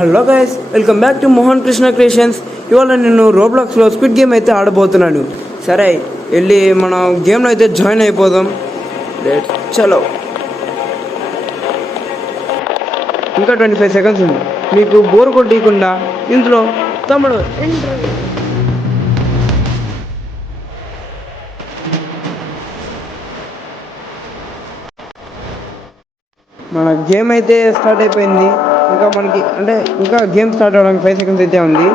Hello guys, welcome back to Mohan Krishna క్రియేషన్స్. ఇవాళ నేను రోబ్లాక్స్లో స్క్విడ్ గేమ్ అయితే ఆడబోతున్నాను. సరే, వెళ్ళి మనం గేమ్లో అయితే జాయిన్ అయిపోదాం. చలో, ఇంకా 25 సెకండ్స్ ఉంది. మీకు బోర్ కొట్టకుండా ఇందులో తమ్ముడు మన గేమ్ అయితే స్టార్ట్ అయిపోయింది. ఇంకా గేమ్ స్టార్ట్ అవ్వడానికి 5 సెకండ్స్ అయితే ఉంది.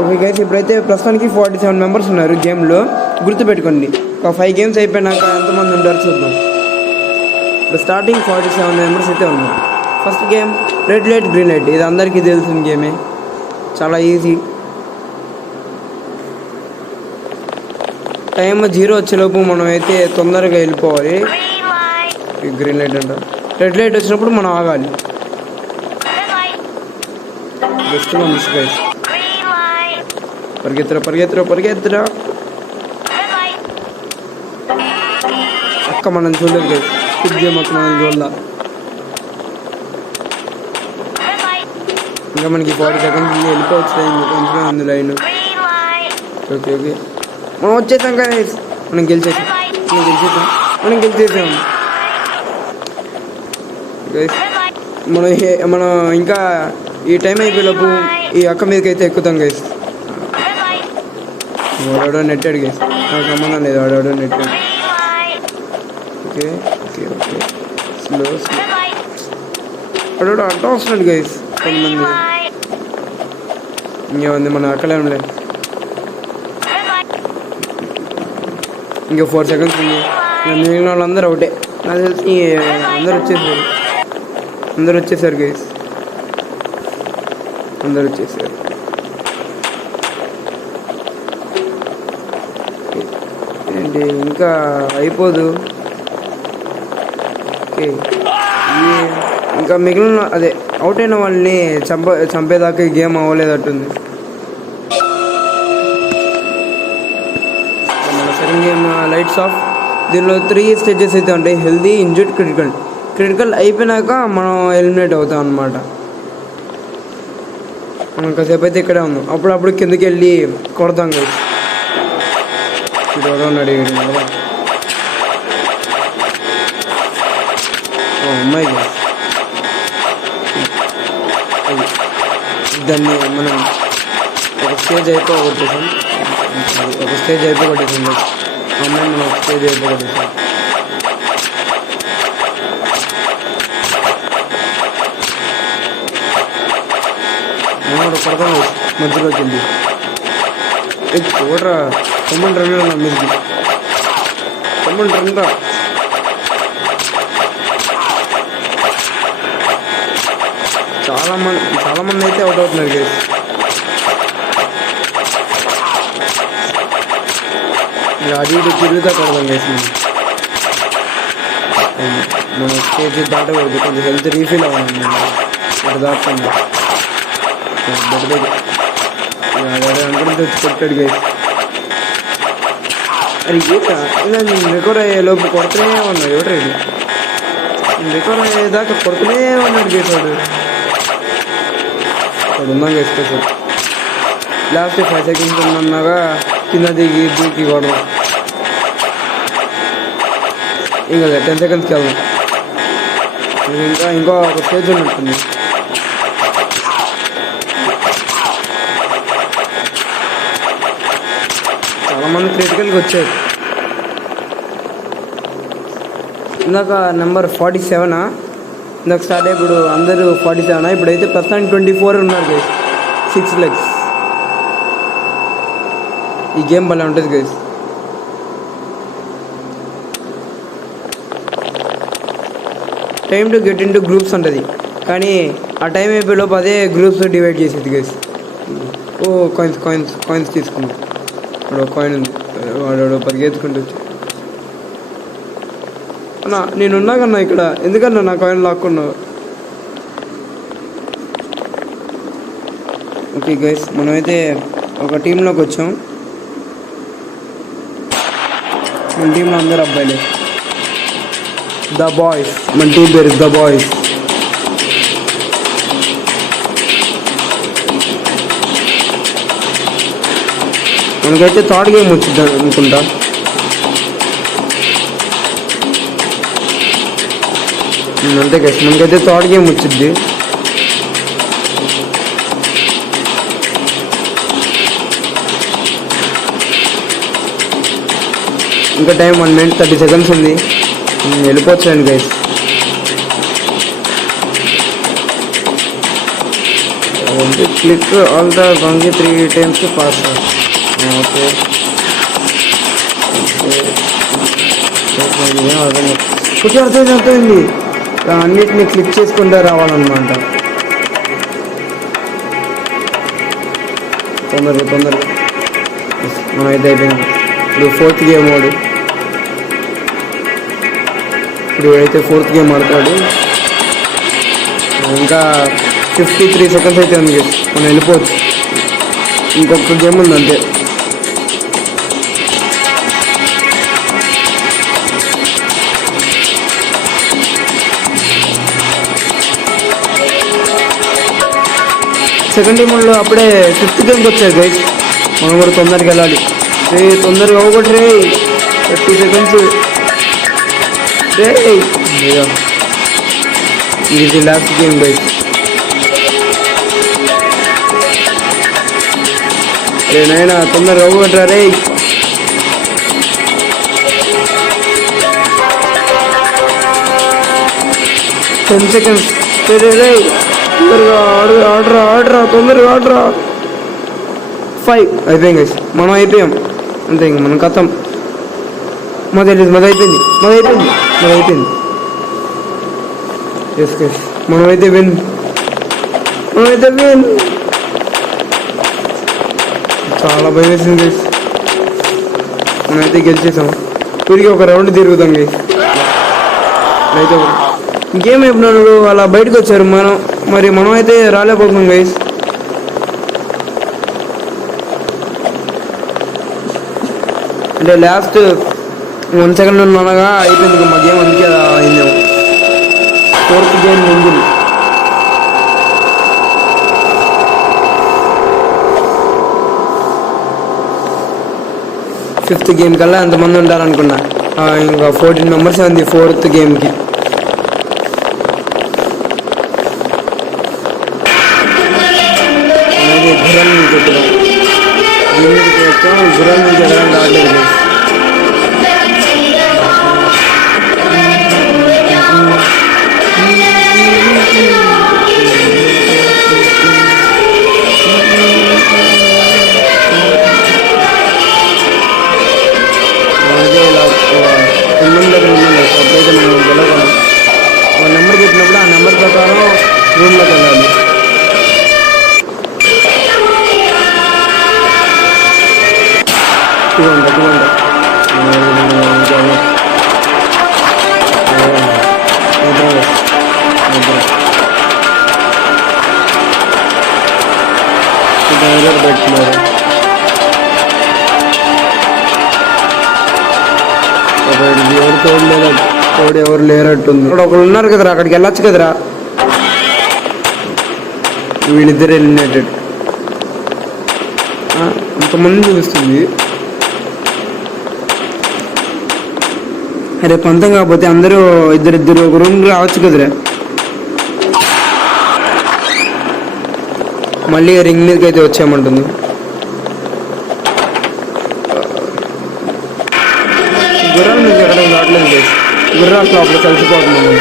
ఓకే గైస్, ఇప్పుడైతే ప్రస్తుతానికి 47 మెంబర్స్ ఉన్నారు గేమ్లో. గుర్తుపెట్టుకోండి, ఒక 5 గేమ్స్ అయిపోయినాక ఎంతమంది ఉంటారు చూద్దాం. ఇప్పుడు స్టార్టింగ్ 47 మెంబర్స్ అయితే ఉన్నారు. First game red light green light. ఇది అందరికీ తెలిసిన గేమే, చాలా ఈజీ. టైం 0 వచ్చేలోపు మనం అయితే తొందరగా వెళ్ళిపోవాలి. గ్రీన్ లైట్ అంటారు. రెడ్ లైట్ వచ్చినప్పుడు మనం ఆగాలి. బెస్ట్గా మిస్ గైస్. పరిగెత్తరా అక్క మనం చూడలేదు గైస్. స్కిప్ గేమ్ అక్క మనం చూడాల. ఇంకా మనకి 40 సెకండ్స్ వెళ్ళిపోవచ్చు. కొంచెం ఉంది లైన్. ఓకే మనం వచ్చేసాం గైస్. మనం గెలిచేసాం గైస్. మనం ఇంకా ఈ టైం అయిపోయేలోపు ఈ అక్క మీదకి అయితే ఎక్కుతాం గైస్. వాడో నెట్టాడు గైస్, నాకు సంబంధం లేదు. వాడో నెట్టాడు. ఓకే స్లో వాడు అంటూ వస్తున్నాడు గైస్. కొంతమంది ఇంకేముంది, మన అక్కలేం లేదు. ఇంకా 4 సెకండ్స్ ఉంది. మిగిలిన వాళ్ళందరూ ఒకటే నాకు తెలిసి. అందరు వచ్చేసారు గైస్. ఏంటి ఇంకా అయిపోదు. ఓకే, ఇంకా మిగిలిన అదే అవుట్ అయిన వాళ్ళని చంపేదాకా ఈ గేమ్ అవ్వలేదట్టుంది. మన సెకండ్ గేమ్ లైట్స్ ఆఫ్. దీనిలో 3 స్టేజెస్ అయితే ఉంటాయి: హెల్దీ, ఇంజర్డ్, క్రిటికల్ అయిపోయినాక మనం ఎలిమినేట్ అవుతాం అన్నమాట. మనం కాసేపు అయితే ఇక్కడే ఉన్నాం. అప్పుడప్పుడు కిందకి వెళ్ళి కొడతాం కదా. ఉన్నాడు అమ్మాయి. దాన్ని మనం ఒక స్టేజ్ అయిపోగొట్టేసాం. అమ్మాయి మనం ఒక స్టేజ్ అయిపోగొట్టేసాం. పడతాం మధ్యలోకి వెళ్ళి. చూడరా, తమ్ముడు రండి మీదకి. తమ్ముడు రండా. చాలా మంది అయితే అవుట్ అవుతున్నారు గైస్. అది ఇది తిరుగుతా కొడదాం గైస్. మనం స్టేజ్ దాటకూడదు. కొంచెం హెల్త్ రీఫిల్ అవ్వాలి. అటు దాటుతుంది అనుకుంటే వచ్చి కొట్టాడు గైస్. అది ఇలా నేను రికవర్ అయ్యేలోపు కొడుతూనే ఉన్నాడు. ఎవరు ఇది రికవర్ అయ్యేదాకా కొడుతూనే ఉన్నాడు గైస్. వాడు ఉన్నాం గైస్. లాస్ట్ 5 సెకండ్స్ ఉన్నాగా కింద దూకి కొడదాం. ఇంకా 10 సెకండ్స్కి వెళ్దాం. ఇంకో ఒక స్టేజ్ ఉన్నట్టుంది. చాలామంది క్రిటికల్గా వచ్చారు. ఇందాక నెంబర్ 47 ఇందాక స్టార్ట్ అయ్యి ఇప్పుడు అందరూ 47. ఇప్పుడైతే ప్రస్తుతానికి 24 ఉన్నారు గైస్. 6 legs. ఈ గేమ్ భలే ఉంటుంది guys. Time to get in to groups ఉంటుంది, కానీ ఆ టైం అయిపోయేలోపు అదే గ్రూప్స్ డివైడ్ చేసేది గైస్. కాయిన్స్ తీసుకున్నాం. వాడు కాయిన్ ఉంది. వాడు పరిగెత్తుకుంటూ వచ్చి అన్నా నేనున్నా కన్నా ఇక్కడ, ఎందుకన్నా నా కాయిన్ లాక్కున్నావు? ఓకే గైస్, మనమైతే ఒక టీంలోకి వచ్చాం. మన టీంలో అందరు అబ్బాయిలే. The boys. మన టీం పేరు ద బాయ్స్. మనకైతే థర్డ్ గేమ్ వచ్చింది అనుకుంటా. అంతే గైస్, మనకైతే థర్డ్ గేమ్ వచ్చింది. ఇంకా టైం 1 minute 30 seconds ఉంది. వెళ్ళిపోవచ్చాను గైస్. క్లిక్ ఆల్ ద గంగి 3 times పాస్. ఓకే కొంచెం అర్థమైంది. అన్నిటిని క్లిక్ చేసుకుంటే రావాలన్నమాట. తొందరగా మనం అయితే అయిపోయింది. ఇప్పుడు 4th గేమ్ వాడు, ఇప్పుడు అయితే 4th గేమ్ ఆడతాడు. ఇంకా 53 seconds అయితే ఉంది. మనం వెళ్ళిపోవచ్చు. ఇంకొక గేమ్ ఉంది అంతే. సెకండ్ గేమ్లో అప్పుడే 5th గేమ్కి వచ్చాయి గైస్. మనం కూడా తొందరగా వెళ్ళాలి. తొందరగా అవ్వకూడదు రే. 30 seconds రే. ఇది లాస్ట్ గేమ్ గైస్. రే నాయన తొందరగా అవ్వకూడరా రే. 10 seconds రే. తొందరగా ఆడరా తొందరగా ఆడరా. 5 అయిపోయింది గైస్. మనం అయిపోయాం అంతే. ఇంక మనం కథం. మాది అయిపోయింది. ఎస్ గైస్, మనమైతే విన్. చాలా భయం వేసింది గైస్. మనమైతే గెలిచేసాం. తిరిగి ఒక రౌండ్ తిరుగుతాం గైస్. అయితే ఇంకేం అయిపోయినాడు అలా బయటకు వచ్చారు. మనం అయితే రాలేకపోతున్నాం గైస్. అంటే లాస్ట్ 1 second ఉన్నాగా అయిపోయింది మా గేమ్. అందుకే అలా అయిందేమో. 4th గేమ్ ఉంది. ఫిఫ్త్ గేమ్ కల్లా ఎంతమంది ఉంటారనుకున్నా. ఇంకా 14 members ఉంది 4th గేమ్కి. అలాగే గుర్రం నుంచి వచ్చాం. గుర్రం నుంచి ఎగరం రావట్లేదు. అప్పుడైతే మనం గెలవగలం. ఒక నెంబర్ చెప్పినప్పుడు ఆ నెంబర్ ప్రకారం రూమ్లోకి వెళ్ళాలి. పెట్టుకున్నారు. ఎవరు తోడలేదు, ఎవరు లేరట్టుంది. ఇక్కడ ఒకరు ఉన్నారు కదరా, అక్కడికి వెళ్ళొచ్చు కదరా. వీళ్ళిద్దరు ఎలిమినేటెడ్. అంతమంది చూపిస్తుంది. అరే పంతం కాకపోతే అందరూ ఇద్దరిద్దరు ఒక రూమ్ రావచ్చు కదరా. మళ్ళీ రింగ్ మీదకి అయితే వచ్చామంటుంది. గుర్రాల మీద ఎక్కడ రావట్లేదు. గుర్రాలు లోపల కలిసిపోతున్నాము.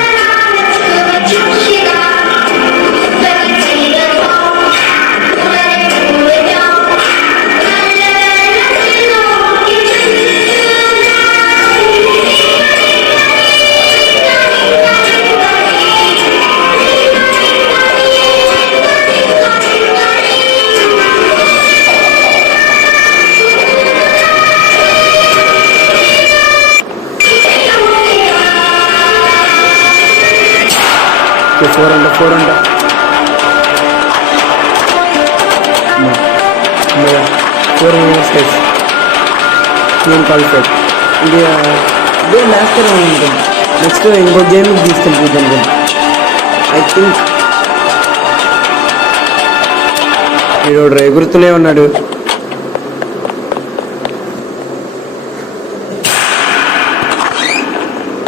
ఫోర్ అంట 4 members గైస్. నేను క్వాలిఫైడ్. ఇదే లాస్ట్ రౌండ్ ఉంటుంది. నెక్స్ట్ ఇంకో గేమ్కి తీసుకెళ్ళిపోద్ది అనుకుంటా. ఐ థింక్ వీడు ఎగురుతూనే ఉన్నాడు.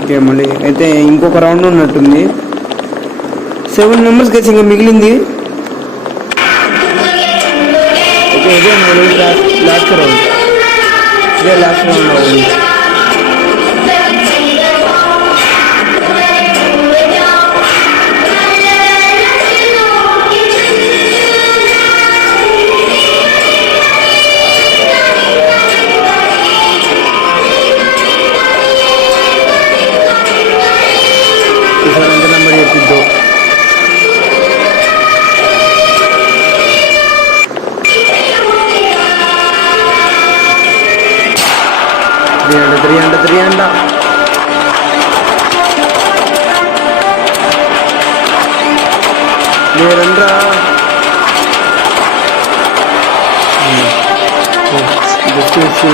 ఓకే మళ్ళీ అయితే ఇంకొక రౌండ్ ఉన్నట్టుంది. 7 మెంబర్స్ గైస్ ఇంకా మిగిలింది. ఓకే ఇదే లాస్ట్ రౌండ్, ఇదే లాస్ట్ రౌండ్ అవుతుంది. ఈసారి ఎంత నెంబర్ చెప్పిద్దు. త్రీ అంట మీరంతా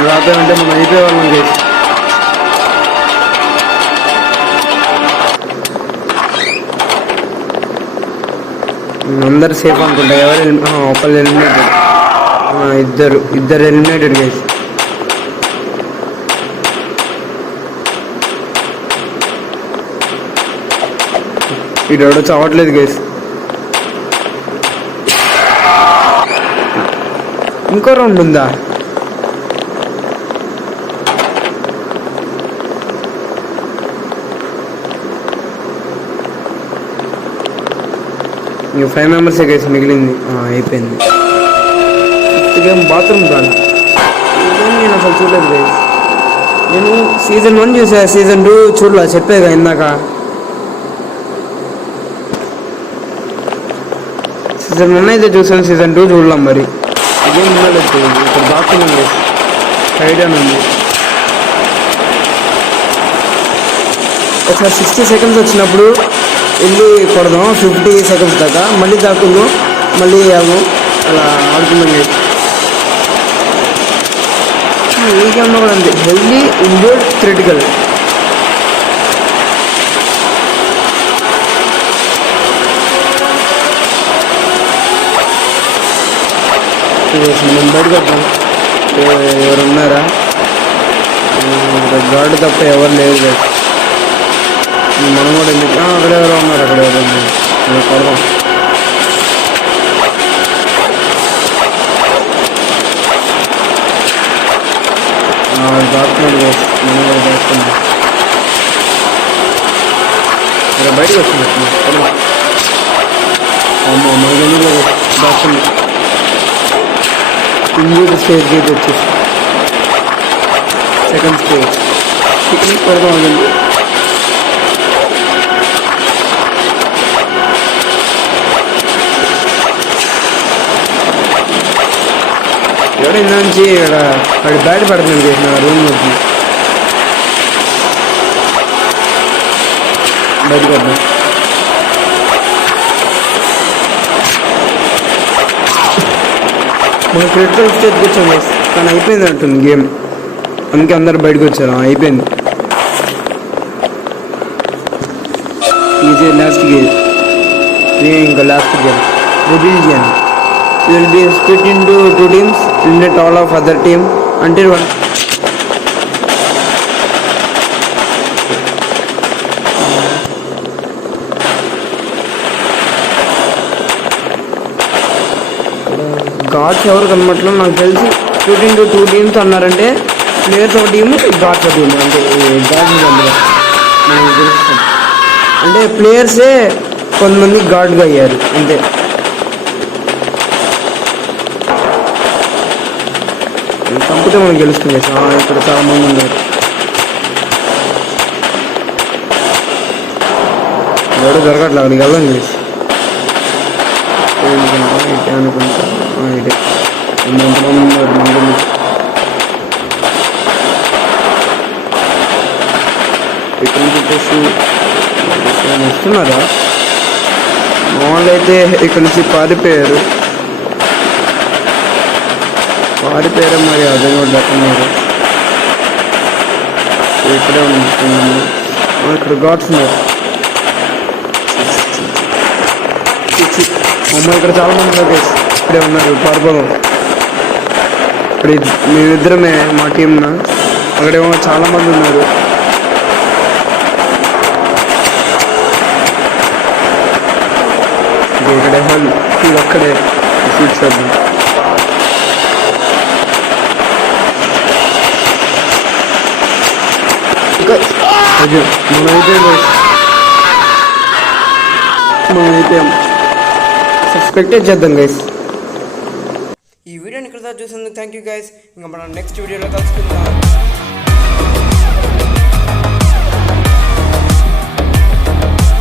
రాబోయంటే మనం అయిపోయేవాళ్ళం చేసి. అందరు సేఫ్ అనుకుంటా. ఎవరు ఒకళ్ళు ఎలిమినేటెడ్, ఇద్దరు ఎలిమినేటెడ్ గైస్. వీడెవడో చావట్లేదు గైస్. ఇంకో రౌండ్ ఉందా? ఇంక 5 మెంబర్సే గైస్ మిగిలింది. అయిపోయింది. గేమ్ బాత్రూమ్ కాదు, నేను అసలు చూడలేదు గైస్. నేను సీజన్ 1 చూసా, సీజన్ 2 చూడలే, చెప్పేగా ఇందాక. సీజన్ 1 అయితే చూసాను, సీజన్ 2 చూడలేం. మరి ఇదేం ఉండలేదు ఇక్కడ. బాత్రూమ్ ఉంది, సైడ్ అని ఉంది. ఒకసారి 60 సెకండ్స్ వచ్చినప్పుడు వెళ్ళి కొడదాం, 50 సెకండ్స్ దాకా. మళ్ళీ దాక్కుందాం, మళ్ళీ వేద్దాం, అలా ఆడుకుందాం. ఈ గేమ్లో కూడా అంతే, హెల్దీ, ఇండోర్, క్రిటికల్. మనం బయటకు వద్దాం. ఎవరున్నారా? గార్డు తప్ప ఎవరు లేదు. మనం కూడా ఎందుకు అక్కడ ఎవరో ఉన్నారు, అక్కడ ఎవరు ఉన్నారు. కొడదాం. దాక్కున్నాడు, మనం కూడా దాక్కున్నాం. ఇక్కడ బయటకు వచ్చింది. అమ్మో మనకి దాక్కుంది. ఇంజూర్ స్టేజ్ గేట్ వచ్చేసి సెకండ్ స్టేజ్ చికెన్ త్వరగా ఉంటుంది. ఎవడ నుంచి ఇక్కడ వాడి బయట పడుతుంది చేసిన రూమ్ నుంచి బయటకు వద్దాం. మన క్రిటికల్ స్టేజ్కి వచ్చాం గైస్, కానీ అయిపోయింది అంటుంది గేమ్. అందుకే అందరు బయటకు వచ్చారు. అయిపోయింది. ఇది లాస్ట్ గేమ్, ఇంకా last game rebellion. You will be split into 2 teams, eliminate all of other team until one. Gods ఎవరు కనబట్టలేదు నాకు తెలిసి. స్ప్లిట్ ఇంటూ 2 teams అన్నారంటే ప్లేయర్స్ ఒక టీము, గాడ్స్ ఒక టీము. అంటే గాడ్స్ అందులో మనకు తెలుస్తుంది. అంటే ప్లేయర్సే కొంతమంది గాడ్గా అయ్యారు అంతే. చంపితే మనకు గెలుస్తుంది. ఇక్కడ చాలా మంది ఉన్నారు. ఎవరు దొరకట్లేదు, అక్కడికి వెళ్ళండి చేసి ఇటే అనుకుంటా. ఇటే ఎంతమంది ఉన్నారు మంది. ఇక్కడ నుంచి వచ్చేసి వస్తున్నారా? మామూలు అయితే ఇక్కడ నుంచి పారిపోయారు. మరి అదే కూడా దక్కున్నారు. ఇక్కడే ఉంది. ఇక్కడ గాడ్స్ ఉన్నారు. ఇక్కడ చాలా మంది ఉన్నారు. ఇక్కడే ఉన్నారు పారిపోదాం. ఇక్కడ మేమిద్దరమే మా టీంన. అక్కడేమో చాలా మంది ఉన్నారు. చాలు ఇది ఒక్కడే సీట్ చేద్దాం. అదే మనమైతే సస్పెక్టే చేద్దాం గైస్. ఈ వీడియోని ఇక్కడ చూసినందుకు థ్యాంక్ యూ గైస్. ఇంకా మనం నెక్స్ట్ వీడియోలో కలుసుకుందాం.